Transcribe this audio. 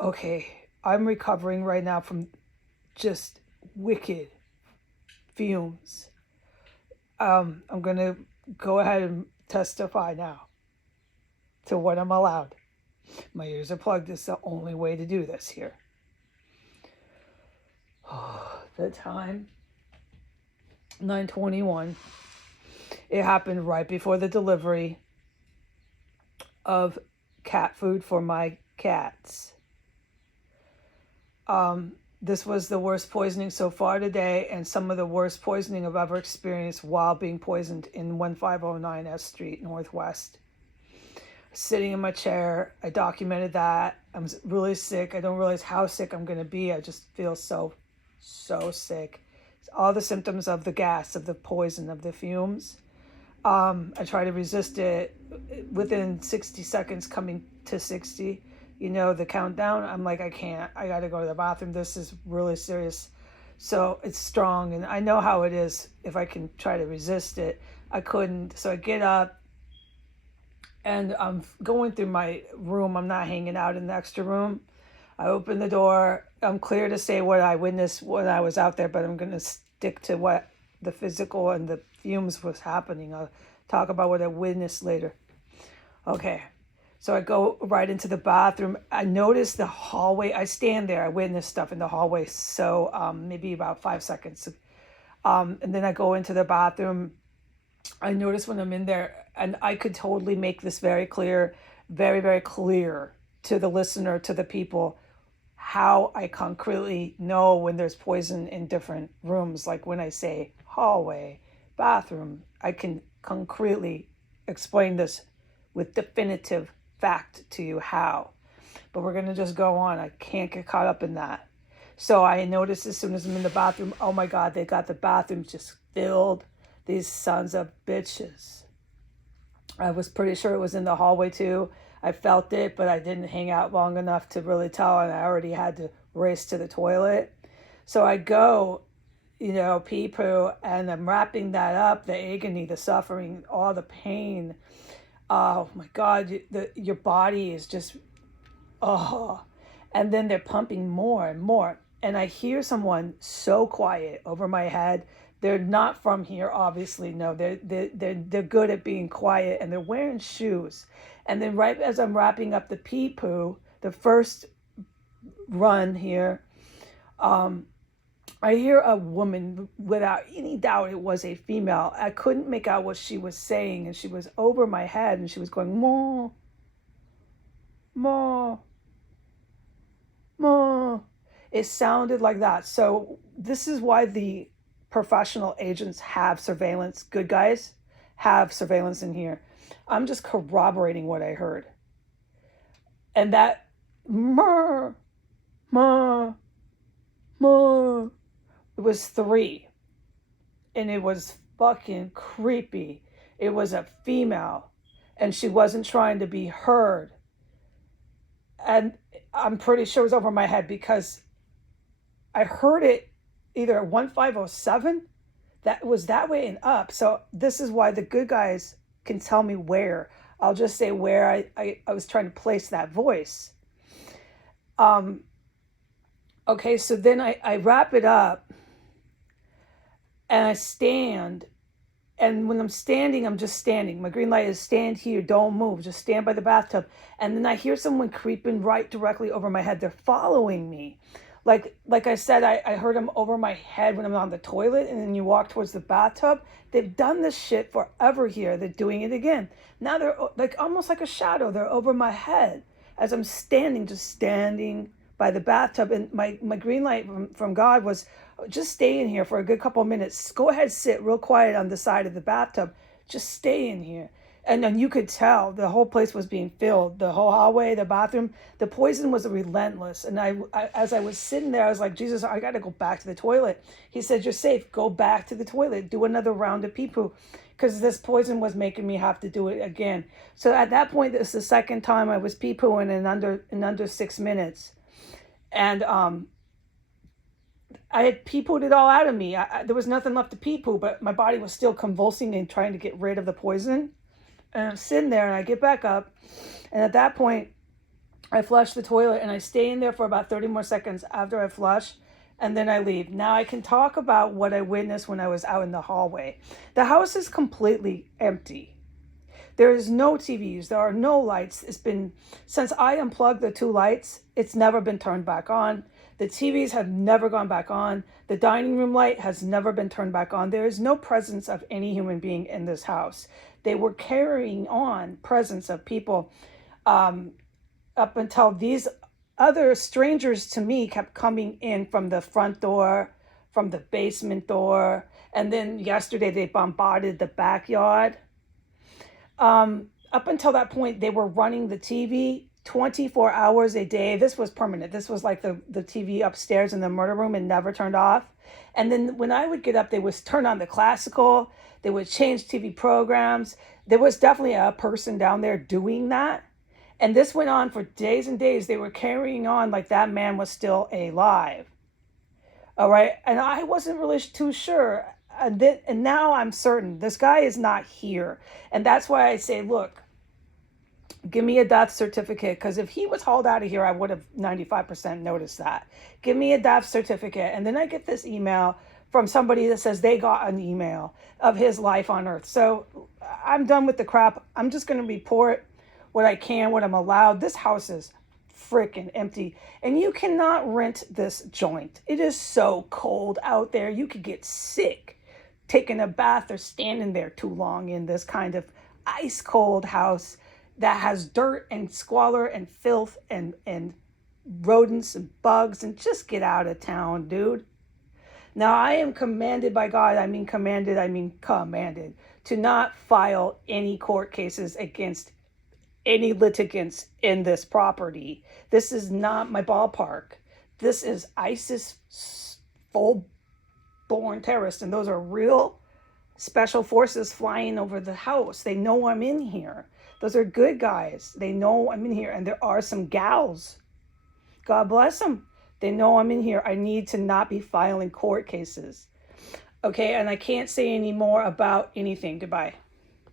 Okay, I'm recovering right now from just wicked fumes. I'm going to go ahead and testify now to what I'm allowed. My ears are plugged. It's the only way to do this here. The time, 9:21. It happened right before the delivery of cat food for my cats. This was the worst poisoning so far today, and some of the worst poisoning I've ever experienced while being poisoned in 1509 S Street Northwest. Sitting in my chair, I documented that. I'm really sick. I don't realize how sick I'm going to be. I just feel so sick. All the symptoms of the gas, of the poison, of the fumes. I try to resist it within 60 seconds, coming to 60. The countdown. I'm like, I can't. I got to go to the bathroom. This is really serious. So it's strong. And I know how it is if I can try to resist it. I couldn't. So I get up and I'm going through my room. I'm not hanging out in the extra room. I open the door. I'm clear to say what I witnessed when I was out there, but I'm going to stick to what the physical and the fumes was happening. I'll talk about what I witnessed later. Okay. So I go right into the bathroom. I notice the hallway. I stand there. I witness stuff in the hallway. So maybe about 5 seconds. And then I go into the bathroom. I notice when I'm in there, and I could totally make this very clear, very, very clear to the listener, to the people, how I concretely know when there's poison in different rooms. Like when I say hallway, bathroom, I can concretely explain this with definitive fact to you how. But we're going to just go on. I can't get caught up in that. So I noticed as soon as I'm in the bathroom, oh my God, they got the bathroom just filled. These sons of bitches. I was pretty sure it was in the hallway too. I felt it, but I didn't hang out long enough to really tell, and I already had to race to the toilet. So I go, pee poo, and I'm wrapping that up, the agony, the suffering, all the pain. Oh my God, your body is just, oh. And then they're pumping more and more. And I hear someone so quiet over my head. They're not from here, obviously. No, they're good at being quiet, and they're wearing shoes. And then right as I'm wrapping up the pee poo, the first run here, I hear a woman, without any doubt, it was a female. I couldn't make out what she was saying, and she was over my head, and she was going, "Moo, moo, moo." It sounded like that. So this is why the professional agents have surveillance. Good guys have surveillance in here. I'm just corroborating what I heard. And that moo, moo, moo, it was 3. And it was fucking creepy. It was a female. And she wasn't trying to be heard. And I'm pretty sure it was over my head because I heard it either 1507, that was that way and up. So this is why the good guys can tell me where. I'll just say where I was trying to place that voice. Okay, so then I wrap it up and I stand. And when I'm standing, I'm just standing. My green light is stand here, don't move, just stand by the bathtub. And then I hear someone creeping right directly over my head. They're following me. Like I said, I heard them over my head when I'm on the toilet, and then you walk towards the bathtub. They've done this shit forever here. They're doing it again. Now they're like almost like a shadow. They're over my head as I'm standing, just standing by the bathtub. And my green light from God was, just stay in here for a good couple of minutes. Go ahead, sit real quiet on the side of the bathtub. Just stay in here. And then you could tell the whole place was being filled. The whole hallway, the bathroom, the poison was relentless. And I as I was sitting there, I was like, Jesus, I got to go back to the toilet. He said, you're safe. Go back to the toilet. Do another round of pee-poo. Because this poison was making me have to do it again. So at that point, this is the second time I was pee-pooing in under 6 minutes. And I had pee-pooed it all out of me. There was nothing left to pee-poo, but my body was still convulsing and trying to get rid of the poison. And I'm sitting there, and I get back up, and at that point, I flush the toilet and I stay in there for about 30 more seconds after I flush, and then I leave. Now I can talk about what I witnessed when I was out in the hallway. The house is completely empty. There is no TVs. There are no lights. It's been, since I unplugged the 2 lights, it's never been turned back on. The TVs have never gone back on. The dining room light has never been turned back on. There is no presence of any human being in this house. They were carrying on presence of people up until these other strangers to me kept coming in from the front door, from the basement door. And then yesterday they bombarded the backyard. Up until that point, they were running the TV 24 hours a day. This was permanent. This was like the TV upstairs in the murder room and never turned off. And then when I would get up, they would turn on the classical. They would change TV programs. There was definitely a person down there doing that. And this went on for days and days. They were carrying on like that man was still alive. All right. And I wasn't really too sure. And now I'm certain this guy is not here. And that's why I say, look, give me a death certificate. Because if he was hauled out of here, I would have 95% noticed that. Give me a death certificate. And then I get this email from somebody that says they got an email of his life on earth. So I'm done with the crap. I'm just going to report what I can, what I'm allowed. This house is freaking empty. And you cannot rent this joint. It is so cold out there. You could get sick taking a bath or standing there too long in this kind of ice cold house that has dirt and squalor and filth and rodents and bugs. And just get out of town, dude. Now, I am commanded by God, I mean commanded to not file any court cases against any litigants in this property. This is not my ballpark. This is ISIS full-born terrorists, and those are real special forces flying over the house. They know I'm in here. Those are good guys. They know I'm in here, and there are some gals. God bless them. They know I'm in here. I need to not be filing court cases. Okay, and I can't say any more about anything. Goodbye.